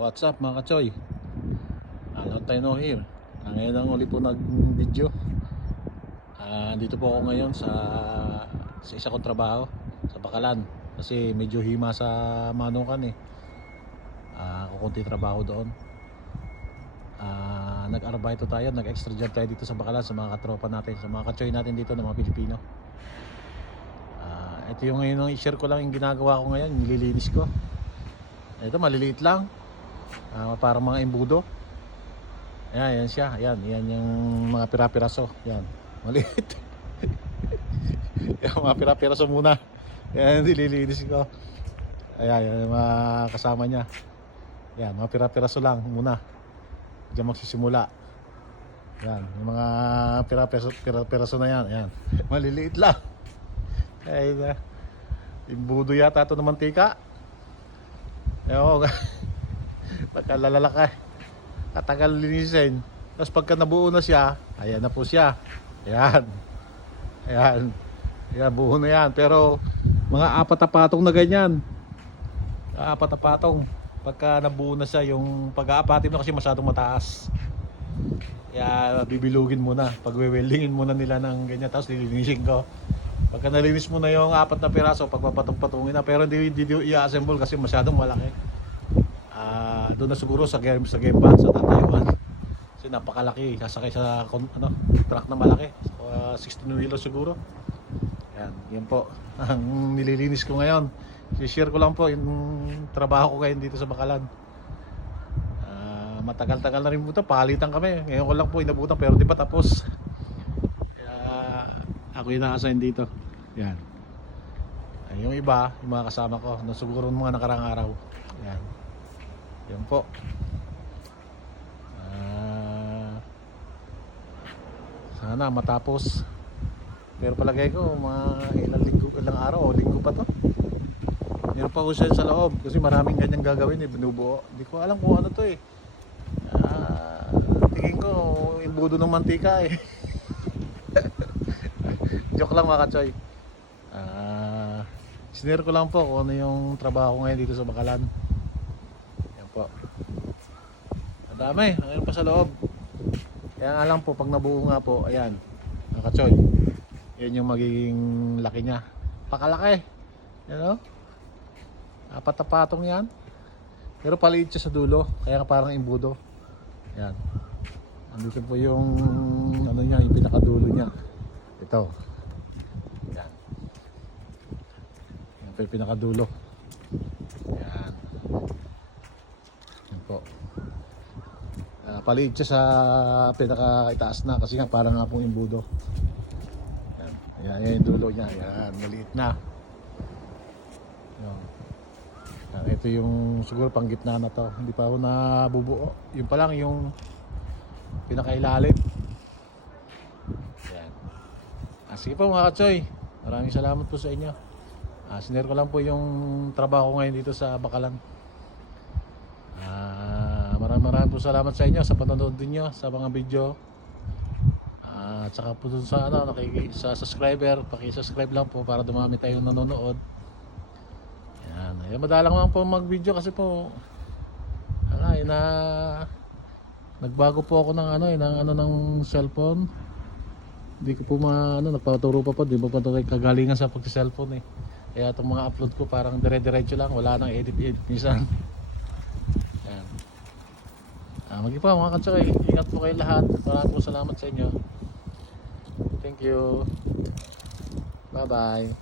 what's up mga kachoy? Ah, long no here. Ah, ngayon lang uli po nag-video. Ah, dito po ako ngayon sa sa isa kong trabaho sa Bakalan kasi medyo hima sa Manukan eh. Ah, kukunti trabaho doon. Ah, nag-arbaito tayo, nag-extra job tayo dito sa Bakalan sa mga katropa natin, sa mga kachoy natin dito ng mga Pilipino. Ah, ito yung ngayon i-share ko lang yung ginagawa ko ngayon, nililinis ko. Ito maliliit lang. Ah, parang mga imbudo. Ayan, yan siya. Ayan, yan yung mga pira-piraso. Yan. Maliit. yan, mga pira-piraso muna. Yan, nililinis ko. Ayan, yan yung mga kasama niya. Yan, mga pira-piraso lang muna. Diyan magsisimula. Yan, yung mga pira-piraso, na yan. Ayan, maliliit lang. Ay, na. Imbudo yata ito ng mantika. Ewan ko. Pagkalalala ka. Katagal linisin. Tapos pagka nabuo na siya, ayan na po siya. Ayan. Ayan. Ayan, buo na yan. Pero mga apat na patong na ganyan. Apat na patong. Pagka nabuo na siya, yung pag-aapatin mo kasi masyadong mataas. Kaya bibilugin muna. Pag-weldingin muna nila ng ganyan. Tapos lilinisin ko. Pagka nalinis mo na yung apat na piraso, pagpapatong-patungin na. Pero hindi, hindi, hindi i-assemble kasi masyadong malaki. Ah, doon na siguro sa game sa game ba sa Taiwan. Kasi napakalaki, sasakay sa ano, truck na malaki. Ah, 16 wheeler siguro. Yan, yan po ang nililinis ko ngayon. I-share ko lang po yung trabaho ko ngayon dito sa Bakalan. Ah, matagal-tagal na rin po ito. Palitan kami. Ngayon ko lang po inabutan pero di pa tapos. Kaya ako yung naka-assign dito. Yan. Ay, yung iba, yung mga kasama ko, na siguro mga nakarang araw. Yan. Yan po. Ah, sana matapos. Pero palagay ko, mga ilang linggo, ilang araw o linggo pa to. Meron pa ko siya sa loob kasi maraming ganyang gagawin eh, binubuo. Hindi ko alam kung ano to eh. Ah, tingin ko, imbudo ng mantika eh. Joke lang mga kachoy. Ah, sinare ko lang po kung ano yung trabaho ko ngayon dito sa Bakalan. Yan po. Madami, ngayon pa sa loob. Kaya nga lang po, pag nabuo nga po, ayan, mga kachoy. Yan yung magiging laki niya. Pakalaki. Yan o. Apat patong yan. Pero paliit siya sa dulo, kaya parang imbudo. Yan. Andito po yung ano niya, yung pinakadulo niya. Ito. Yan. Yan po yung pinakadulo. Yan. Yan po. Paliit siya sa pinaka-itaas na kasi nga parang nga pong imbudo. Yan. Yan, yan yung dulo niya. Yan, maliit na. Yan. Yan, ito yung siguro pang gitna na to. Hindi pa ako nabubuo. Yung pa lang yung pinakailalim. Yan. Ah, sige po mga katsoy. Maraming salamat po sa inyo. Ah, sinare ko lang po yung trabaho ngayon dito sa Bakalan. Ah, maraming po salamat sa inyo sa panonood niyo sa mga video. Ah, at saka po dun sa ano, nakiki, sa subscriber, paki-subscribe lang po para dumami tayong nanonood. Yan, ay madalang lang po mag-video kasi po ano, eh, na nagbago po ako ng ano eh, ng ano ng cellphone. Hindi ko po ma ano, nagpaturo pa po, di ba pa ito kagalingan sa pagsi-cellphone eh. Kaya itong mga upload ko parang dire-diretso lang, wala nang edit-edit minsan. Yan. Ah, magi pa mga katsoy, ingat po kayo lahat. Maraming po salamat sa inyo. Thank you. Bye-bye.